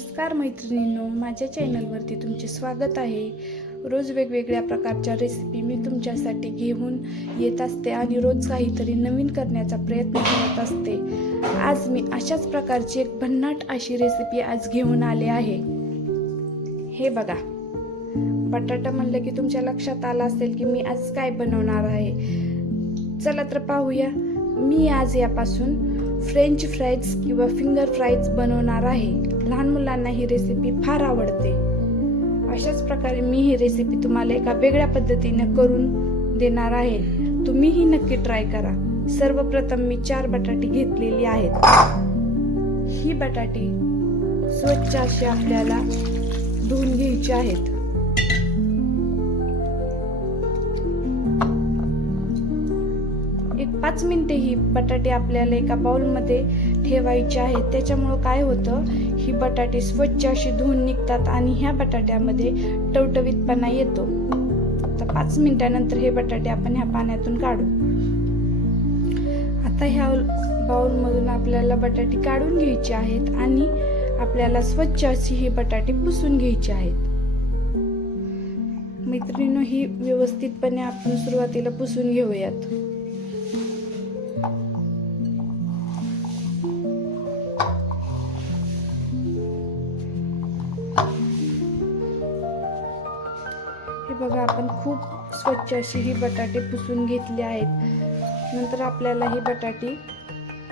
नमस्कार मैत्रिणींनो माझ्या चॅनलवरती तुमचे स्वागत आहे. रोज वेगवेगळ्या प्रकारच्या रेसिपी मी तुमच्यासाठी घेऊन येत असते आणि रोज काहीतरी नवीन करण्याचा प्रयत्न करत असते. आज मी अशाच प्रकारची एक भन्नाट अशी रेसिपी आज घेऊन आले आहे. हे बघा. बटाटा म्हणलं की तुमच्या लक्षात आलं असेल की मी आज काय बनवणार आहे. चला तर पाहूया. मी आज यापासून फ्रेंच फ्राईज किंवा फिंगर फ्राईज बनवणार आहे. लहान मुलांना ही रेसिपी फार आवडते. अशाच प्रकारे मी ही रेसिपी तुम्हाला एका वेगळ्या पद्धतीने करून देणार आहे. तुम्हीही नक्की ट्राय करा. सर्वप्रथम मी चार बटाटी घेतलेली आहेत. ही बटाटी स्वच्छ अशी आपल्याला धुवून घ्यायची आहेत. एक पाच मिनिटे ही बटाटे आपल्याला एका बाउलमध्ये ठेवायची आहेत. त्याच्यामुळं काय होतं? की बटाटे स्वच्छ अशी धुवून निघतात आणि ह्या बटाट्यामध्ये टवटवीतपणा येतो. आता पाच मिनिटानंतर हे बटाटे आपण ह्या पाण्यातून काढू. आता ह्या बाउलमधून आपल्याला बटाटे काढून घ्यायचे आहेत आणि आपल्याला स्वच्छ अशी ही बटाटे पुसून घ्यायची आहेत. मैत्रिणी ही व्यवस्थितपणे आपण सुरुवातीला पुसून घेऊयात. आपण खूप स्वच्छ अशी ही बटाटे पुसून घेतले आहेत. नंतर आपल्याला ही बटाटी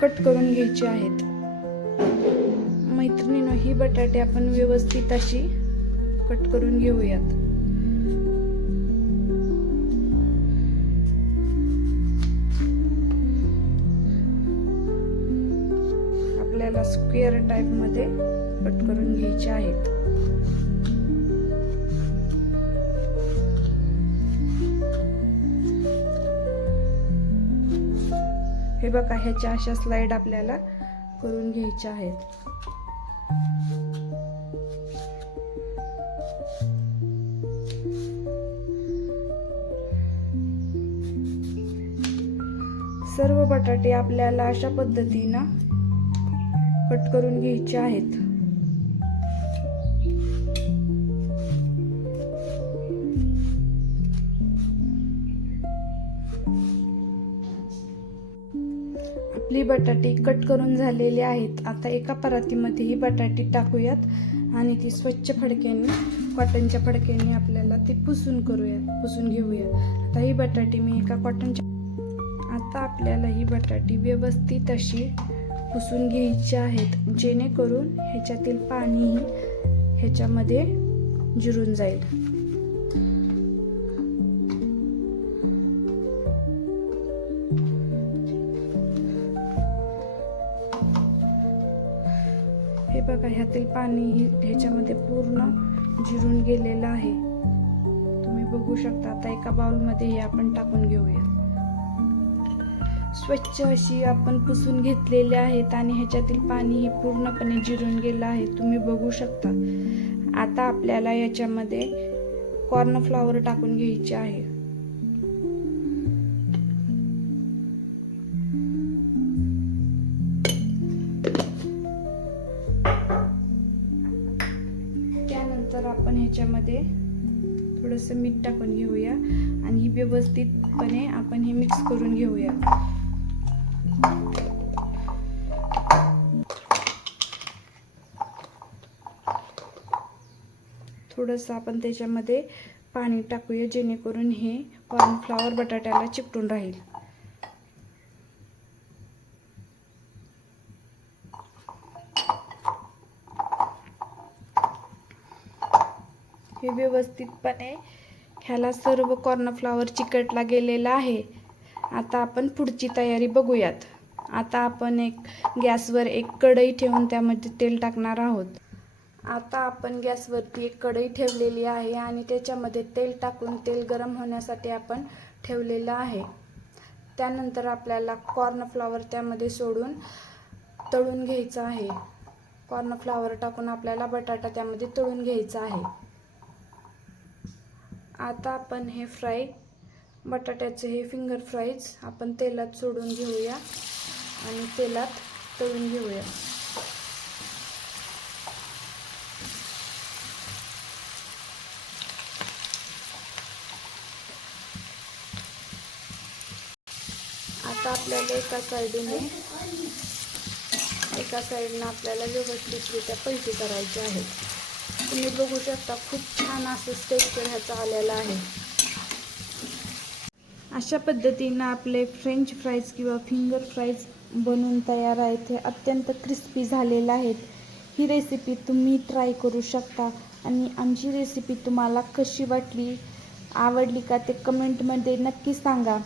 कट करून घ्यायची आहेत. मैत्रिणीनं ही बटाटे आपण व्यवस्थित अशी कट करून घेऊयात. आपल्याला स्क्वेअर टाईपमध्ये कट करून घ्यायचे आहेत. हे बघा ह्याच्या अशा स्लाइड आपल्याला करून घ्यायच्या आहेत. सर्व बटाटे आपल्याला अशा पद्धतीनं कट करून घ्यायचे आहेत. आपली बटाटे कट करून झालेली आहेत. आता एका परातीमध्ये ही बटाटी टाकूयात आणि ती स्वच्छ फडक्याने कॉटनच्या फडक्याने आपल्याला ती पुसून करूया पुसून घेऊया आता ही बटाटी मी एका कॉटनच्या आता आपल्याला ही बटाटी व्यवस्थित अशी पुसून घ्यायची आहेत जेणेकरून ह्याच्यातील पाणीही ह्याच्यामध्ये जिरून जाईल. बघा ह्यातील पाणी ह्याच्यामध्ये पूर्ण जिरून गेलेलं आहे. तुम्ही बघू शकता आता एका बाउलमध्ये हे आपण टाकून घेऊया. स्वच्छ अशी आपण पुसून घेतलेले आहेत आणि ह्याच्यातील पाणी हे पूर्णपणे जिरून गेलं आहे. तुम्ही बघू शकता. आता आपल्याला याच्यामध्ये कॉर्नफ्लॉवर टाकून घ्यायचे आहे. ह्याच्यामध्ये थोडंसं मीठ टाकून घेऊया आणि ही व्यवस्थितपणे आपण हे मिक्स करून घेऊया. थोडंसं आपण त्याच्यामध्ये पाणी टाकूया जेणेकरून हे कॉर्नफ्लावर बटाट्याला चिकटून राहील. हे व्यवस्थितपणे ह्याला सर्व कॉर्नफ्लॉवर चिकटला गेलेला आहे. आता आपण पुढची तयारी बघूयात. आता आपण एक गॅसवर एक कढई ठेवून त्यामध्ये तेल टाकणार आहोत. आता आपण गॅसवरती एक कढई ठेवलेली आहे आणि त्याच्यामध्ये तेल टाकून तेल गरम होण्यासाठी आपण ठेवलेलं आहे. त्यानंतर आपल्याला कॉर्नफ्लॉवर त्यामध्ये सोडून तळून घ्यायचं आहे. कॉर्नफ्लॉवर टाकून आपल्याला बटाटा त्यामध्ये तळून घ्यायचा आहे. आता आपण हे फ्राय बटाट्याचे हे फिंगर फ्राईज आपण तेलात सोडून घेऊया आणि तेलात तळून घेऊया. आता आपल्याला एका साईडने एका साईडनं आपल्याला व्यवस्थितरित्या पैसे करायचे आहेत तुम्ही बघू शकता खूप छान असं स्टेक्चर ह्याचं आलेलं आहे. अशा पद्धतीनं आपले फ्रेंच फ्राईज किंवा फिंगर फ्राईज बनवून तयार आहेत. हे अत्यंत क्रिस्पी झालेले आहेत. ही रेसिपी तुम्ही ट्राय करू शकता. आणि आमची रेसिपी तुम्हाला कशी वाटली आवडली का ते कमेंटमध्ये नक्की सांगा.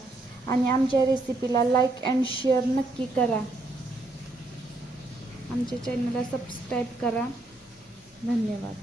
आणि आमच्या रेसिपीला लाईक अँड शेअर नक्की करा. आमच्या चॅनलला सबस्क्राईब करा. धन्यवाद.